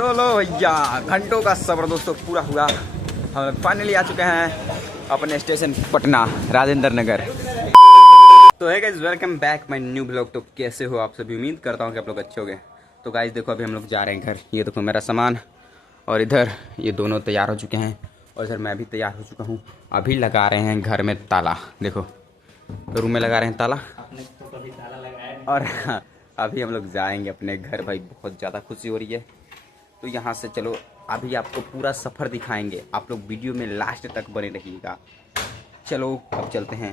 तो लो भैया, घंटों का सफर दोस्तों पूरा हुआ। हम लोग फाइनली आ चुके हैं अपने स्टेशन पटना राजेंद्र नगर। तो है guys, welcome back my new blog. तो कैसे हो आप सभी? उम्मीद करता हूँ कि आप लोग अच्छे होंगे। तो गाइस देखो, अभी हम लोग जा रहे हैं घर। ये देखो मेरा सामान, और इधर ये दोनों तैयार हो चुके हैं, और इधर मैं भी तैयार हो चुका हूँ। अभी लगा रहे हैं घर में ताला। देखो रूम में लगा रहे हैं ताला, और अभी हम लोग जाएंगे अपने घर। भाई बहुत ज़्यादा खुशी हो रही है। तो यहाँ से चलो, अभी आपको पूरा सफ़र दिखाएंगे। आप लोग वीडियो में लास्ट तक बने रहिएगा। चलो अब चलते हैं।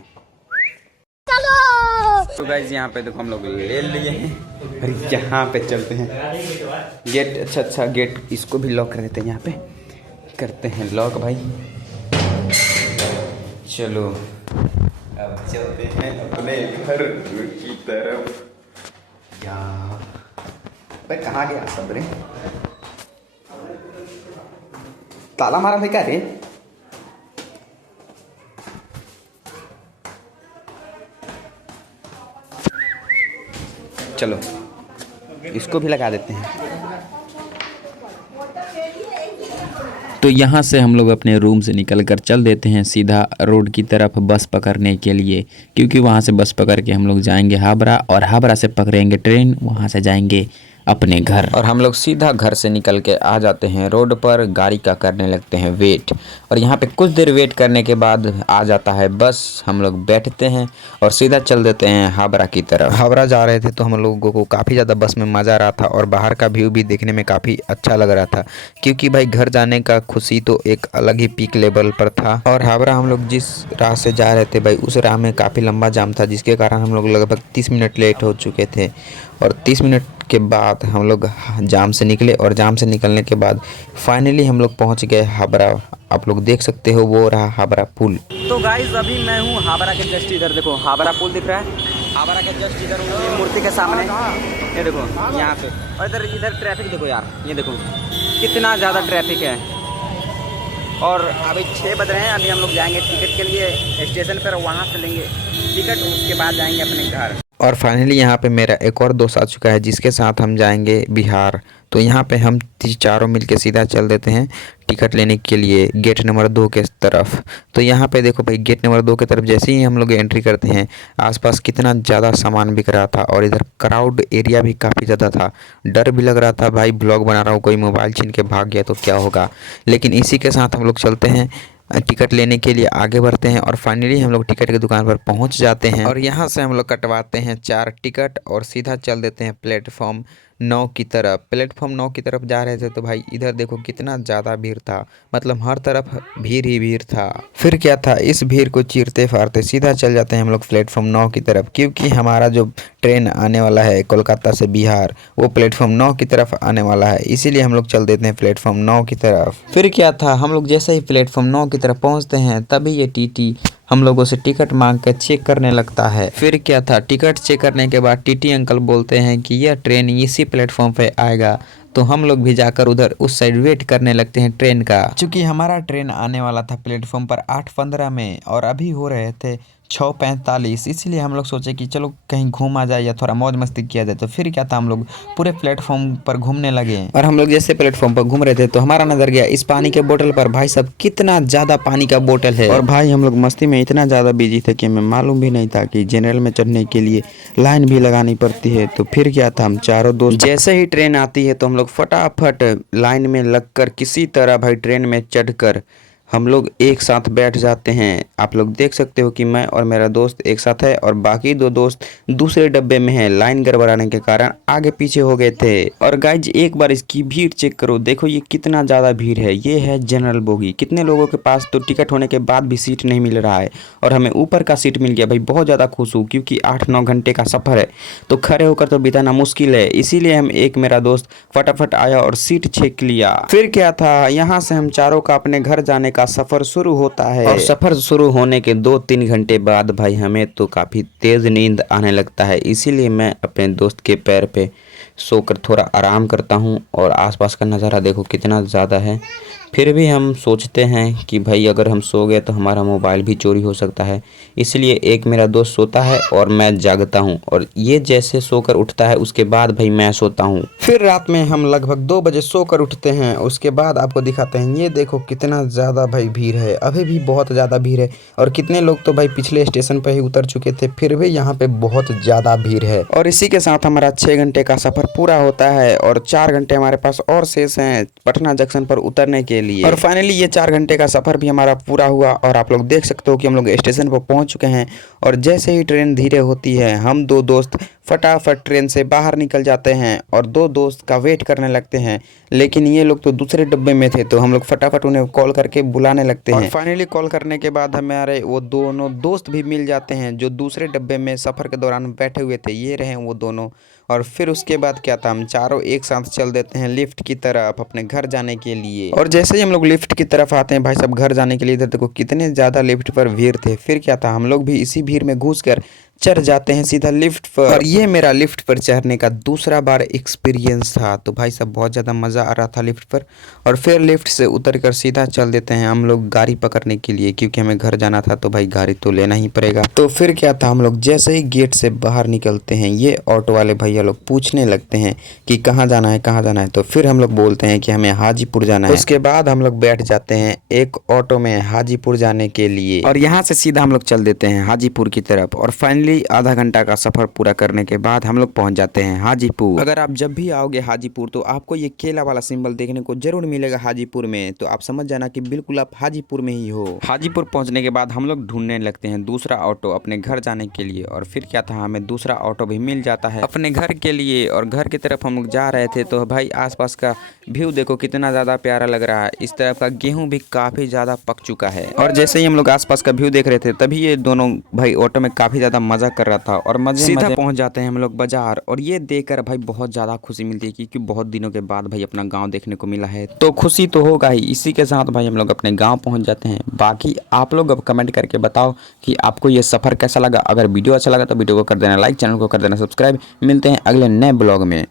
तो गाइस यहाँ पे देखो हम लोग ले लिए हैं, और यहाँ पे चलते हैं। गेट अच्छा गेट, इसको भी लॉक कर देते हैं। यहाँ पे करते हैं लॉक भाई। चलो अब चलते हैं अपने घर की तरफ। भाई कहाँ गया सब रे? ताला मारा भाई, क्या रे? चलो इसको भी लगा देते हैं। तो यहाँ से हम लोग अपने रूम से निकलकर चल देते हैं सीधा रोड की तरफ बस पकड़ने के लिए, क्योंकि वहाँ से बस पकड़ के हम लोग जाएंगे हावड़ा, और हावड़ा से पकड़ेंगे ट्रेन, वहाँ से जाएंगे अपने घर। और हम लोग सीधा घर से निकल के आ जाते हैं रोड पर, गाड़ी का करने लगते हैं वेट। और यहाँ पे कुछ देर वेट करने के बाद आ जाता है बस। हम लोग बैठते हैं और सीधा चल देते हैं हावड़ा की तरफ। हावड़ा जा रहे थे तो हम लोगों को काफ़ी ज़्यादा बस में मज़ा आ रहा था, और बाहर का व्यू भी देखने में काफ़ी अच्छा लग रहा था, क्योंकि भाई घर जाने का खुशी तो एक अलग ही पीक लेवल पर था। और हावड़ा हम लोग जिस राह से जा रहे थे भाई, उस राह में काफ़ी लंबा जाम था, जिसके कारण हम लोग लगभग 30 मिनट लेट हो चुके थे। और 30 मिनट के बाद हम लोग जाम से निकले, और जाम से निकलने के बाद फाइनली हम लोग पहुंच गए हावड़ा। आप लोग देख सकते हो, वो रहा हावड़ा पुल। तो गाइस अभी मैं हूँ हावड़ा के जस्ट इधर। देखो हावड़ा पुल दिख रहा है, हावड़ा के जस्ट इधर हूँ, मूर्ति के सामने। ये देखो यहाँ पे, और इधर ट्रैफिक देखो यार, ये देखो कितना ज़्यादा ट्रैफिक है। और अभी 6 बज रहे हैं। अभी हम लोग जाएंगे टिकट के लिए स्टेशन पर, वहाँ से लेंगे टिकट, उसके बाद जाएंगे अपने घर। और फाइनली यहाँ पे मेरा एक और दोस्त आ चुका है, जिसके साथ हम जाएंगे बिहार। तो यहाँ पे हम चारों मिलके सीधा चल देते हैं टिकट लेने के लिए गेट नंबर 2 के तरफ। तो यहाँ पे देखो भाई, गेट नंबर 2 की तरफ जैसे ही हम लोग एंट्री करते हैं, आसपास कितना ज़्यादा सामान बिक रहा था, और इधर क्राउड एरिया भी काफ़ी ज़्यादा था। डर भी लग रहा था भाई, ब्लॉग बना रहा हूँ, कोई मोबाइल छीन के भाग गया तो क्या होगा। लेकिन इसी के साथ हम लोग चलते हैं टिकट लेने के लिए, आगे बढ़ते हैं, और फाइनली हम लोग टिकट की दुकान पर पहुंच जाते हैं। और यहां से हम लोग कटवाते हैं 4 टिकट, और सीधा चल देते हैं प्लेटफॉर्म 9 की तरफ। प्लेटफॉर्म 9 की तरफ जा रहे थे तो भाई इधर देखो कितना ज़्यादा भीड़ था, मतलब हर तरफ भीड़ ही भीड़ था। फिर क्या था, इस भीड़ को चीरते फाड़ते सीधा चल जाते हैं हम लोग प्लेटफॉर्म 9 की तरफ, क्योंकि हमारा जो ट्रेन आने वाला है कोलकाता से बिहार, वो प्लेटफॉर्म 9 की तरफ आने वाला है। इसीलिए हम लोग चल देते हैं प्लेटफॉर्म 9 की तरफ। फिर क्या था, हम लोग जैसे ही प्लेटफॉर्म 9 की तरफ पहुंचते हैं, तभी ये टीटी हम लोगों से टिकट मांग कर चेक करने लगता है। फिर क्या था, टिकट चेक करने के बाद टीटी अंकल बोलते हैं कि यह ट्रेन इसी प्लेटफॉर्म पे आएगा। तो हम लोग भी जाकर उधर उस साइड वेट करने लगते हैं ट्रेन का, क्योंकि हमारा ट्रेन आने वाला था प्लेटफॉर्म पर 8:15 में, और अभी हो रहे थे 6:45। इसलिए हम लोग सोचे कि चलो कहीं घूमा जाए या थोड़ा मौज मस्ती किया जाए। तो फिर क्या था, हम लोग पूरे प्लेटफॉर्म पर घूमने लगे। और हम लोग जैसे प्लेटफॉर्म पर घूम रहे थे तो हमारा नजर गया इस पानी के बोतल पर। भाई साहब कितना ज़्यादा पानी का बोतल है, और भाई हम लोग मस्ती में इतना ज़्यादा बिजी थे कि हमें मालूम भी नहीं था कि जनरल में चढ़ने के लिए लाइन भी लगानी पड़ती है। तो फिर क्या था, हम चारों दोस्त जैसे ही ट्रेन आती है तो हम लोग फटाफट लाइन में लगकर किसी तरह भाई ट्रेन में चढ़कर हम लोग एक साथ बैठ जाते हैं। आप लोग देख सकते हो कि मैं और मेरा दोस्त एक साथ है, और बाकी 2 दोस्त दूसरे डब्बे में हैं। लाइन गड़बड़ाने के कारण आगे पीछे हो गए थे। और गाइज एक बार इसकी भीड़ चेक करो, देखो ये कितना ज़्यादा भीड़ है। ये है जनरल बोगी। कितने लोगों के पास तो टिकट होने के बाद भी सीट नहीं मिल रहा है, और हमें ऊपर का सीट मिल गया। भाई बहुत ज़्यादा खुश हूँ, क्योंकि 8-9 घंटे का सफ़र है, तो खड़े होकर तो बिताना मुश्किल है। इसीलिए हम मेरा दोस्त फटाफट आया और सीट चेक लिया। फिर क्या था, यहाँ से हम चारों का अपने घर जाने का सफर शुरू होता है। और सफर शुरू होने के 2-3 घंटे बाद भाई हमें तो काफी तेज नींद आने लगता है। इसीलिए मैं अपने दोस्त के पैर पे सोकर थोड़ा आराम करता हूँ। और आसपास का नज़ारा देखो कितना ज़्यादा है, फिर भी हम सोचते हैं कि भाई अगर हम सो गए तो हमारा मोबाइल भी चोरी हो सकता है, इसलिए एक मेरा दोस्त सोता है और मैं जागता हूँ, और ये जैसे सोकर उठता है उसके बाद भाई मैं सोता हूँ। फिर रात में हम लगभग 2 बजे सोकर उठते हैं। उसके बाद आपको दिखाते हैं, ये देखो कितना ज़्यादा भाई भीड़ है, अभी भी बहुत ज़्यादा भीड़ है, और कितने लोग तो भाई पिछले स्टेशन पर ही उतर चुके थे, फिर भी यहाँ पे बहुत ज़्यादा भीड़ है। और इसी के साथ हमारा 6 घंटे का सफ़र पूरा होता है और 4 घंटे हमारे पास और शेष हैं पटना जंक्शन पर उतरने के लिए। और फाइनली ये 4 घंटे का सफ़र भी हमारा पूरा हुआ और आप लोग देख सकते हो कि हम लोग स्टेशन पर पहुंच चुके हैं। और जैसे ही ट्रेन धीरे होती है, हम 2 दोस्त फटाफट ट्रेन से बाहर निकल जाते हैं और 2 दोस्त का वेट करने लगते हैं। लेकिन ये लोग तो दूसरे डब्बे में थे, तो हम लोग फटाफट उन्हें कॉल करके बुलाने लगते हैं। और फाइनली कॉल करने के बाद हमारे वो दोनों दोस्त भी मिल जाते हैं जो दूसरे डब्बे में सफ़र के दौरान बैठे हुए थे, ये रहे वो दोनों। और फिर उसके बाद क्या था, हम चारों एक साथ चल देते हैं लिफ्ट की तरफ अपने घर जाने के लिए। और जैसे ही हम लोग लिफ्ट की तरफ आते हैं भाई साहब घर जाने के लिए, इधर देखो कितने ज़्यादा लिफ्ट पर भीड़ थे। फिर क्या था, हम लोग भी इसी भीड़ में घुसकर चढ़ जाते हैं सीधा लिफ्ट पर। और ये मेरा लिफ्ट पर चढ़ने का दूसरा बार एक्सपीरियंस था, तो भाई साहब बहुत ज़्यादा मज़ा आ रहा था लिफ्ट पर। और फिर लिफ्ट से उतर कर सीधा चल देते हैं हम लोग गाड़ी पकड़ने के लिए, क्योंकि हमें घर जाना था तो भाई गाड़ी तो लेना ही पड़ेगा। तो फिर क्या था, हम लोग जैसे ही गेट से बाहर निकलते हैं, ये ऑटो वाले भैया लोग पूछने लगते हैं कि कहाँ जाना है, कहाँ जाना है। तो फिर हम लोग बोलते हैं कि हमें हाजीपुर जाना है। उसके बाद हम लोग बैठ जाते हैं एक ऑटो में हाजीपुर जाने के लिए, और यहाँ से सीधा हम लोग चल देते हैं हाजीपुर की तरफ। और फाइनली आधा घंटा का सफर पूरा करने के बाद हम लोग पहुंच जाते हैं हाजीपुर। अगर आप जब भी आओगे हाजीपुर तो आपको ये केला वाला सिंबल देखने को जरूर मिलेगा हाजीपुर में, तो आप समझ जाना कि बिल्कुल आप हाजीपुर में ही हो। हाजीपुर पहुंचने के बाद हम लोग ढूंढने लगते हैं दूसरा ऑटो अपने घर जाने के लिए। और फिर क्या था, हमें दूसरा ऑटो भी मिल जाता है अपने घर के लिए। और घर की तरफ हम लोग जा रहे थे तो भाई आसपास का व्यू देखो कितना ज़्यादा प्यारा लग रहा है। इस तरफ का गेहूँ भी काफ़ी ज़्यादा पक चुका है। और जैसे ही हम लोग आसपास का व्यू देख रहे थे, तभी ये दोनों भाई ऑटो में काफ़ी ज़्यादा मजा कर रहा था। और सीधा पहुंच जाते हैं हम लोग बाजार। और ये देखकर भाई बहुत ज़्यादा खुशी मिलती है, क्योंकि बहुत दिनों के बाद भाई अपना गांव देखने को मिला है, तो खुशी तो होगा ही। इसी के साथ भाई हम लोग अपने गांव पहुंच जाते हैं। बाकी आप लोग अब कमेंट करके बताओ कि आपको ये सफ़र कैसा लगा। अगर वीडियो अच्छा लगा तो वीडियो को कर देना लाइक, चैनल को कर देना सब्सक्राइब। मिलते हैं अगले नए ब्लॉग में।